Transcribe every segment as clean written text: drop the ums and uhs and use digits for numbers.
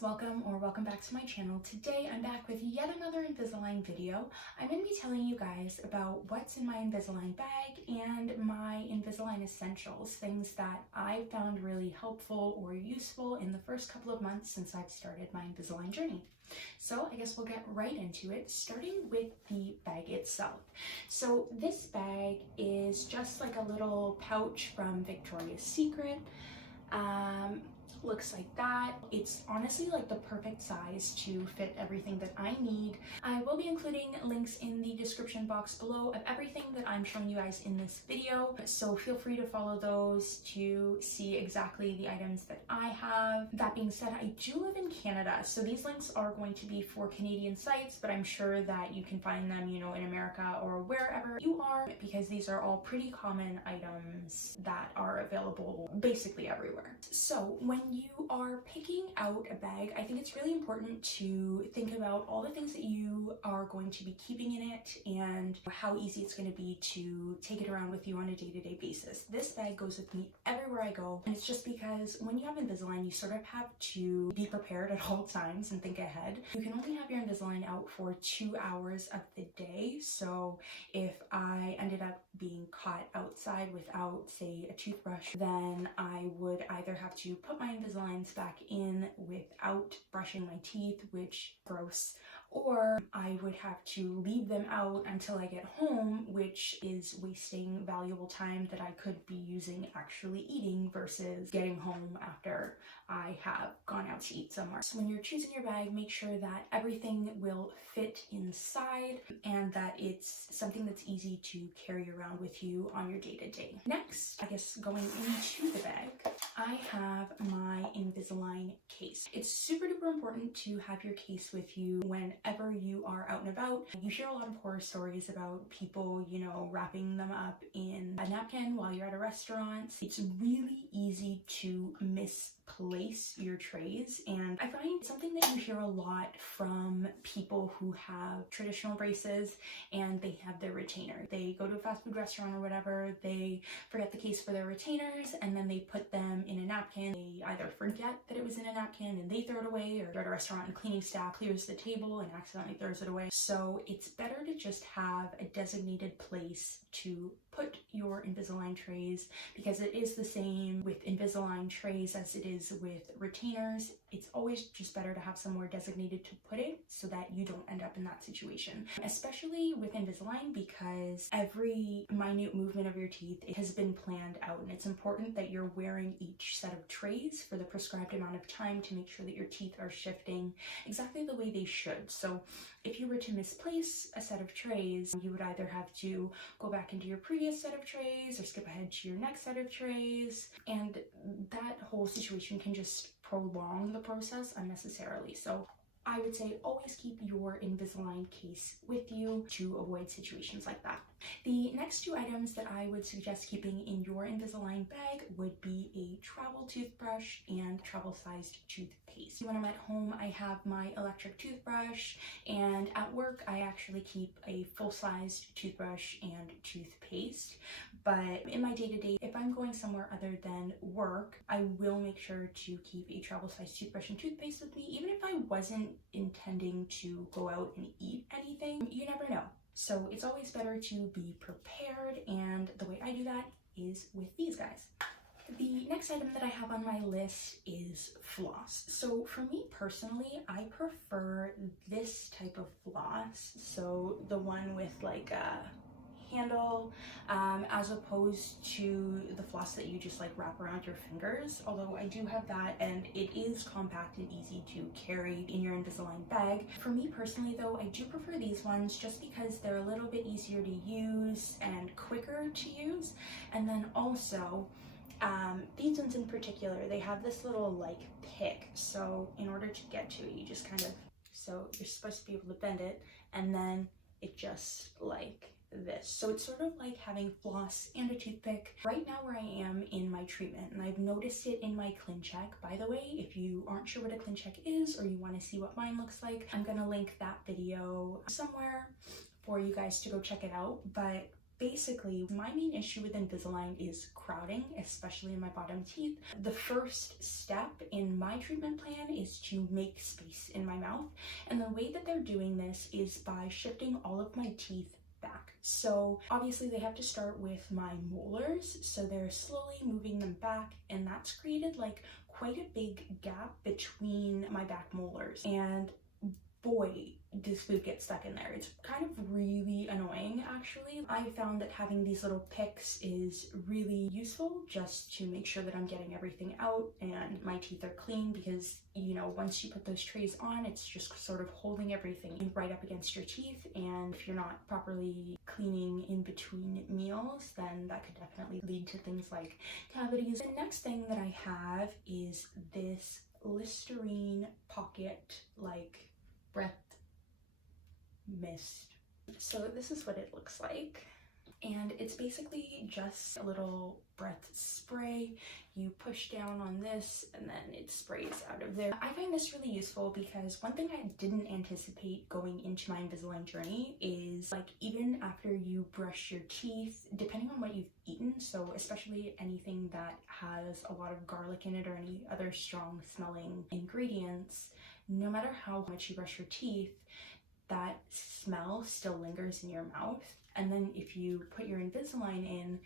viewers, welcome back to my channel. Today I'm back with yet another Invisalign video. I'm going to be telling you guys about what's in my Invisalign bag and my Invisalign essentials, things that I found really helpful or useful in the first couple of months since I've started my Invisalign journey. So I guess we'll get right into it, starting with the bag itself. So this bag is just like a little pouch from Victoria's Secret. Looks like that. It's honestly like the perfect size to fit everything that I need. I will be including links in the description box below of everything that I'm showing you guys in this video, so feel free to follow those to see exactly the items that I have. That being said, I do live in Canada, so these links are going to be for Canadian sites, but I'm sure that you can find them, you know, in America or wherever you are, because these are all pretty common items that are available basically everywhere. So when you are picking out a bag, I think it's really important to think about all the things that you are going to be keeping in it and how easy it's going to be to take it around with you on a day-to-day basis. This bag goes with me everywhere I go, and it's just because when you have Invisalign, you sort of have to be prepared at all times and think ahead. You can only have your Invisalign out for 2 hours of the day, so if I ended up being caught outside without, say, a toothbrush, then I would either have to put my Invisaligns back in without brushing my teeth, which gross, or I would have to leave them out until I get home, which is wasting valuable time that I could be using actually eating versus getting home after I have gone out to eat somewhere. So when you're choosing your bag, make sure that everything will fit inside and that it's something that's easy to carry around with you on your day-to-day. Next, I guess going into the bag, I have my Invisalign case. It's super duper important to have your case with you whenever you are out and about. You hear a lot of horror stories about people, you know, wrapping them up in a napkin while you're at a restaurant. It's really easy to misplace your trays, and I find something that you hear a lot from people who have traditional braces and they have their retainer. They go to a fast food restaurant or whatever, they forget the case for their retainers, and then they put them in a napkin. They either forget that it was in a napkin and they throw it away, or they're at a restaurant and cleaning staff clears the table and accidentally throws it away. So it's better to just have a designated place to put your Invisalign trays, because it is the same with Invisalign trays as it is with retainers. It's always just better to have somewhere designated to put it so that you don't end up in that situation, especially with Invisalign, because every minute movement of your teeth has been planned out, and it's important that you're wearing each set of trays for the prescribed amount of time to make sure that your teeth are shifting exactly the way they should. So if you were to misplace a set of trays, you would either have to go back into your previous set of trays or skip ahead to your next set of trays, and that whole situation can just prolong the process unnecessarily. So I would say always keep your Invisalign case with you to avoid situations like that. The next two items that I would suggest keeping in your Invisalign bag would be a travel toothbrush and travel-sized toothpaste. When I'm at home, I have my electric toothbrush, and at work, I actually keep a full-sized toothbrush and toothpaste. But in my day-to-day, if I'm going somewhere other than work, I will make sure to keep a travel-sized toothbrush and toothpaste with me, even if I wasn't intending to go out and eat anything. You never know. So it's always better to be prepared, and the way I do that is with these guys. The next item that I have on my list is floss. So for me personally, I prefer this type of floss, so the one with like a handle, as opposed to the floss that you just like wrap around your fingers, although I do have that, and it is compact and easy to carry in your Invisalign bag. For me personally though, I do prefer these ones just because they're a little bit easier to use and quicker to use, and then also these ones in particular, they have this little like pick, so in order to get to it, you just kind of, so you're supposed to be able to bend it, and then it just like this. So it's sort of like having floss and a toothpick. Right now where I am in my treatment, and I've noticed it in my ClinCheck, by the way, if you aren't sure what a ClinCheck is or you want to see what mine looks like, I'm gonna link that video somewhere for you guys to go check it out. But Basically, my main issue with Invisalign is crowding, especially in my bottom teeth. The first step in my treatment plan is to make space in my mouth, and the way that they're doing this is by shifting all of my teeth back. So obviously they have to start with my molars, so they're slowly moving them back, and that's created like quite a big gap between my back molars, and boy, does food get stuck in there. It's kind of really annoying, actually. I found that having these little picks is really useful just to make sure that I'm getting everything out and my teeth are clean, because, you know, once you put those trays on, it's just sort of holding everything right up against your teeth, and if you're not properly cleaning in between meals, then that could definitely lead to things like cavities. The next thing that I have is this Listerine pocket, like, breath mist. So this is what it looks like, and it's basically just a little breath spray. You push down on this and then it sprays out of there. I find this really useful because one thing I didn't anticipate going into my Invisalign journey is, like, even after you brush your teeth, depending on what you've eaten, so especially anything that has a lot of garlic in it or any other strong smelling ingredients, no matter how much you brush your teeth, that smell still lingers in your mouth. And then if you put your Invisalign in,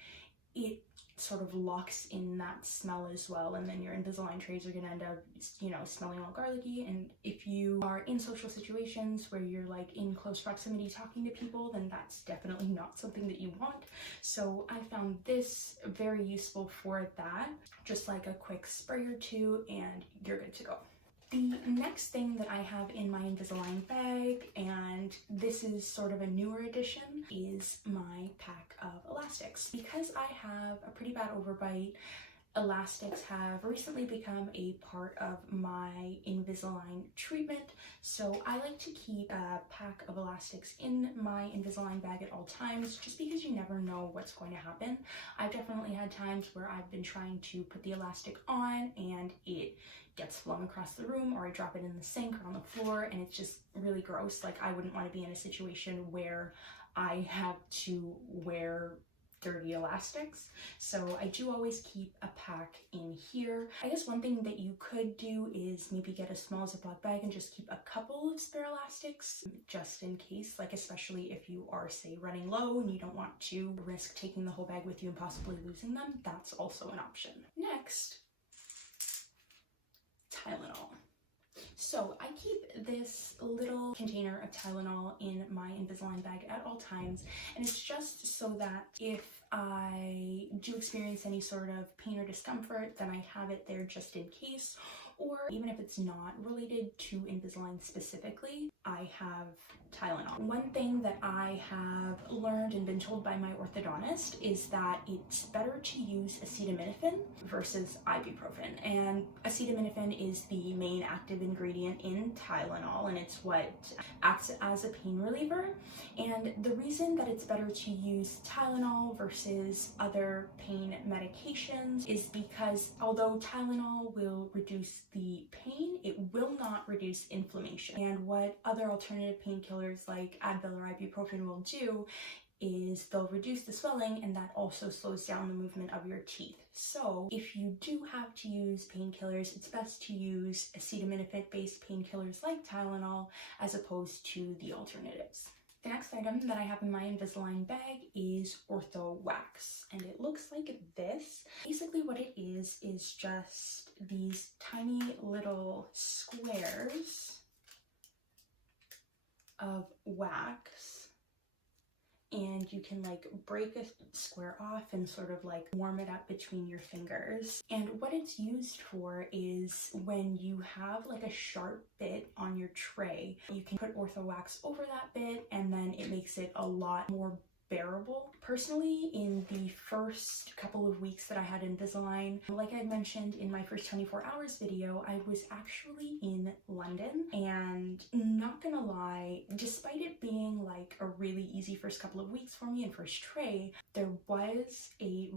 it sort of locks in that smell as well, and then your Invisalign trays are gonna end up, you know, smelling all garlicky. And if you are in social situations where you're like in close proximity talking to people, then that's definitely not something that you want. So I found this very useful for that. Just like a quick spray or two and you're good to go. The next thing that I have in my Invisalign bag, and this is sort of a newer addition, is my pack of elastics. Because I have a pretty bad overbite, elastics have recently become a part of my Invisalign treatment, so I like to keep a pack of elastics in my Invisalign bag at all times, just because you never know what's going to happen. I've definitely had times where I've been trying to put the elastic on and it gets flung across the room, or I drop it in the sink or on the floor, and it's just really gross. Like, I wouldn't want to be in a situation where I have to wear dirty elastics, so I do always keep a pack in here. I guess one thing that you could do is maybe get a small Ziploc bag and just keep a couple of spare elastics just in case, like especially if you are, say, running low and you don't want to risk taking the whole bag with you and possibly losing them. That's also an option. Next, Tylenol. So I keep this little container of Tylenol in my Invisalign bag at all times, and it's just so that if I do experience any sort of pain or discomfort, then I have it there just in case, or even if it's not related to Invisalign specifically, I have Tylenol. One thing that I have learned and been told by my orthodontist is that it's better to use acetaminophen versus ibuprofen, and acetaminophen is the main active ingredient in Tylenol, and it's what acts as a pain reliever. And the reason that it's better to use Tylenol versus other pain medications is because although Tylenol will reduce the pain, it will not reduce inflammation. And what other alternative painkillers like Advil or ibuprofen will do is they'll reduce the swelling, and that also slows down the movement of your teeth. So if you do have to use painkillers, it's best to use acetaminophen-based painkillers like Tylenol as opposed to the alternatives. The next item that I have in my Invisalign bag is Ortho Wax, and it looks like this. Basically what it is just these tiny little squares of wax, and you can like break a square off and sort of like warm it up between your fingers. And what it's used for is when you have like a sharp bit on your tray, you can put Ortho Wax over that bit, and then it makes it a lot more bearable. Personally, in the first couple of weeks that I had Invisalign, like I mentioned in my first 24 hours video, I was actually in London, and not gonna lie, despite it being like a really easy first couple of weeks for me and first tray, there was a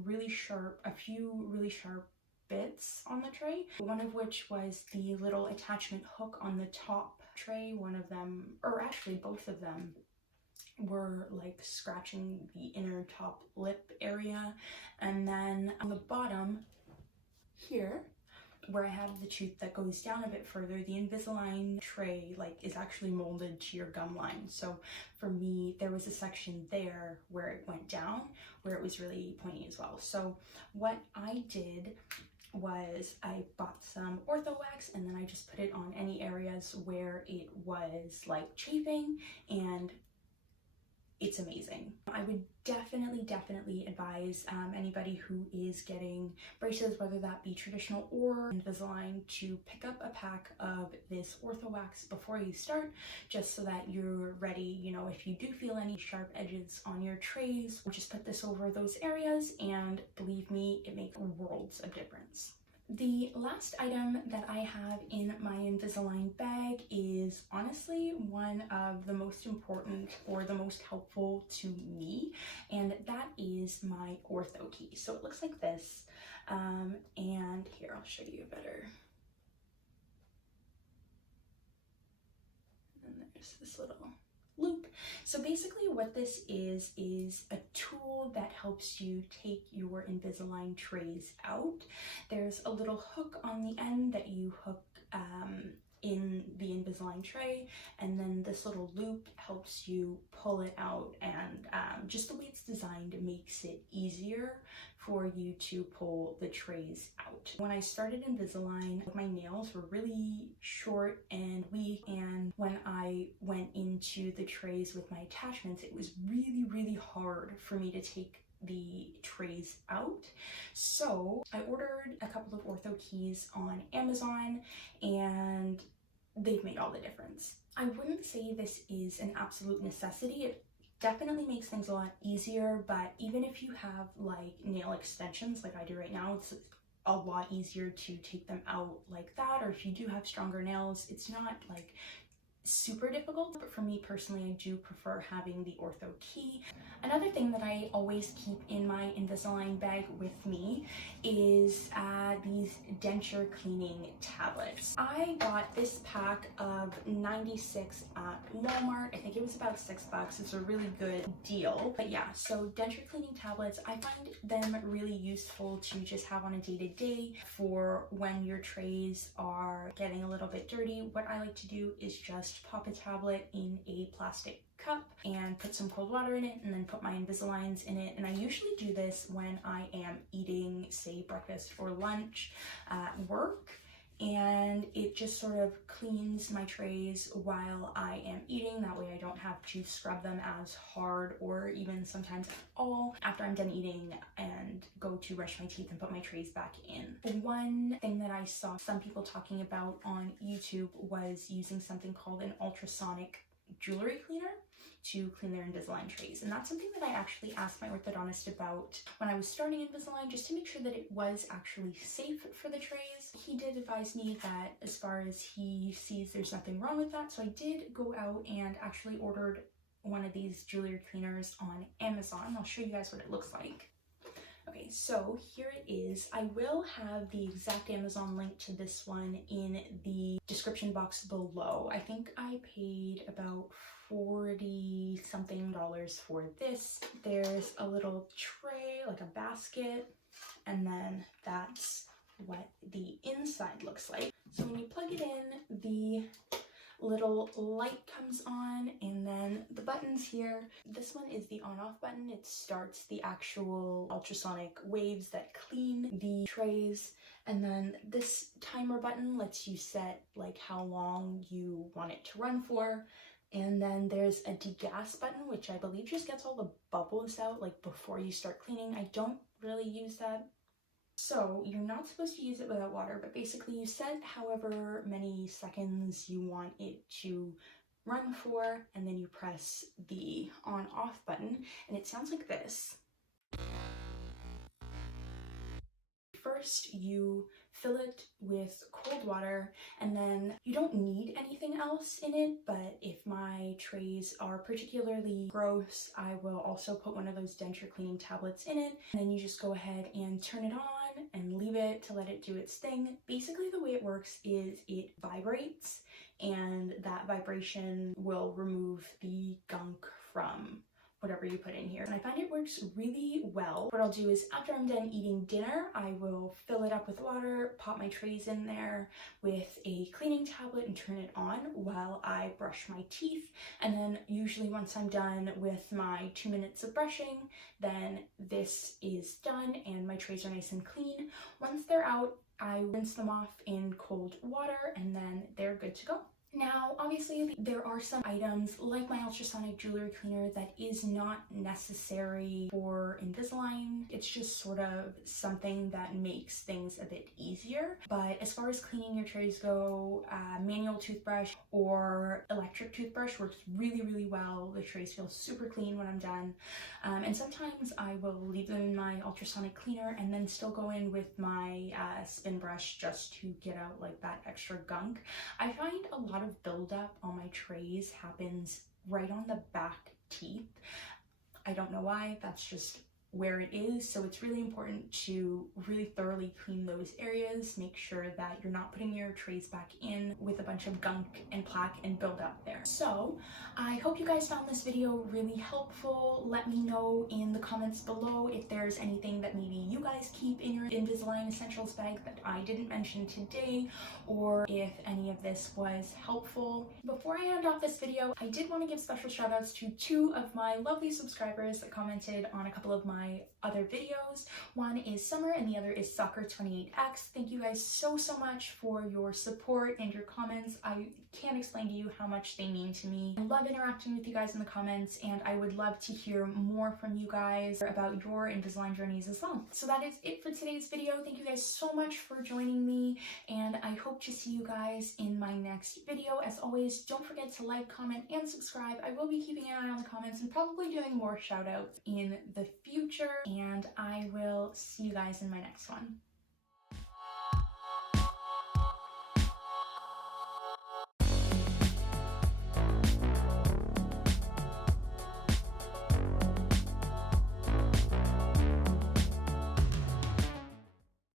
few really sharp bits on the tray, one of which was the little attachment hook on the top tray. One of them, or actually both of them, were like scratching the inner top lip area. And then on the bottom here, where I have the tooth that goes down a bit further, the Invisalign tray like is actually molded to your gum line. So for me, there was a section there where it went down, where it was really pointy as well. So what I did was I bought some ortho wax, and then I just put it on any areas where it was like chafing, and it's amazing. I would definitely advise anybody who is getting braces, whether that be traditional or Invisalign, to pick up a pack of this ortho wax before you start, just so that you're ready. You know, if you do feel any sharp edges on your trays, just put this over those areas, and believe me, it makes worlds of difference. The last item that I have in my Invisalign bag is honestly one of the most important or the most helpful to me, and that is my Ortho Key. So it looks like this, and here, I'll show you better. And then there's this little loop. So basically what this is a tool that helps you take your Invisalign trays out. There's a little hook on the end that you hook in the Invisalign tray, and then this little loop helps you pull it out, and just the way it's designed makes it easier for you to pull the trays out. When I started Invisalign, my nails were really short and weak, and when I went into the trays with my attachments, it was really hard for me to take the trays out. So I ordered a couple of Ortho Keys on Amazon, and they've made all the difference. I wouldn't say this is an absolute necessity. It definitely makes things a lot easier, but even if you have like nail extensions like I do right now, it's a lot easier to take them out like that. Or if you do have stronger nails, it's not like super difficult, but for me personally, I do prefer having the Ortho Key. Another thing that I always keep in my Invisalign bag with me is these denture cleaning tablets. I got this pack of 96 at Walmart. I think it was about $6. It's a really good deal. But yeah, so denture cleaning tablets, I find them really useful to just have on a day-to-day for when your trays are getting a little bit dirty. What I like to do is just pop a tablet in a plastic cup and put some cold water in it, and then put my Invisaligns in it. And I usually do this when I am eating, say, breakfast or lunch at work, and it just sort of cleans my trays while I am eating. That way I don't have to scrub them as hard, or even sometimes at all, after I'm done eating and go to brush my teeth and put my trays back in. One thing that I saw some people talking about on YouTube was using something called an ultrasonic jewelry cleaner to clean their Invisalign trays. And that's something that I actually asked my orthodontist about when I was starting Invisalign, just to make sure that it was actually safe for the trays. He did advise me that as far as he sees, there's nothing wrong with that. So I did go out and actually ordered one of these jewelry cleaners on Amazon. I'll show you guys what it looks like. Okay, so here it is. I will have the exact Amazon link to this one in the description box below. I think I paid about $40 something for this. There's a little tray, like a basket, and then that's what the inside looks like. So when you plug it in, the little light comes on, and then the buttons here. This one is the on-off button. It starts the actual ultrasonic waves that clean the trays. And then this timer button lets you set like how long you want it to run for. And then there's a degas button, which I believe just gets all the bubbles out like before you start cleaning. I don't really use that. So you're not supposed to use it without water, but basically you set however many seconds you want it to run for, and then you press the on-off button, and it sounds like this. First, you fill it with cold water, and then you don't need anything else in it, but if my trays are particularly gross, I will also put one of those denture cleaning tablets in it, and then you just go ahead and turn it on and leave it to let it do its thing. Basically, the way it works is it vibrates, and that vibration will remove the gunk from whatever you put in here. And I find it works really well. What I'll do is after I'm done eating dinner, I will fill it up with water, pop my trays in there with a cleaning tablet and turn it on while I brush my teeth. And then usually once I'm done with my 2 minutes of brushing, then this is done and my trays are nice and clean. Once they're out, I rinse them off in cold water and then they're good to go. Now, obviously, there are some items like my ultrasonic jewelry cleaner that is not necessary for Invisalign. It's just sort of something that makes things a bit easier. But as far as cleaning your trays go, manual toothbrush or electric toothbrush works really, really well. The trays feel super clean when I'm done. And sometimes I will leave them in my ultrasonic cleaner and then still go in with my spin brush just to get out like that extra gunk. I find a lot of buildup on my trays happens right on the back teeth. I don't know why, that's just where it is. So it's really important to really thoroughly clean those areas. Make sure that you're not putting your trays back in with a bunch of gunk and plaque and buildup there. So I hope you guys found this video really helpful. Let me know in the comments below if there's anything that maybe you guys keep in your Invisalign Essentials bag that I didn't mention today, or if any of this was helpful. Before I end off this video, I did want to give special shout outs to 2 of my lovely subscribers that commented on a couple of my other videos. One is Summer and the other is Soccer28X. Thank you guys so much for your support and your comments. I can't explain to you how much they mean to me. I love interacting with you guys in the comments, and I would love to hear more from you guys about your Invisalign journeys as well. So that is it for today's video. Thank you guys so much for joining me, and I hope to see you guys in my next video. As always, don't forget to like, comment, and subscribe. I will be keeping an eye on the comments and probably doing more shout outs in the future, and I will see you guys in my next one.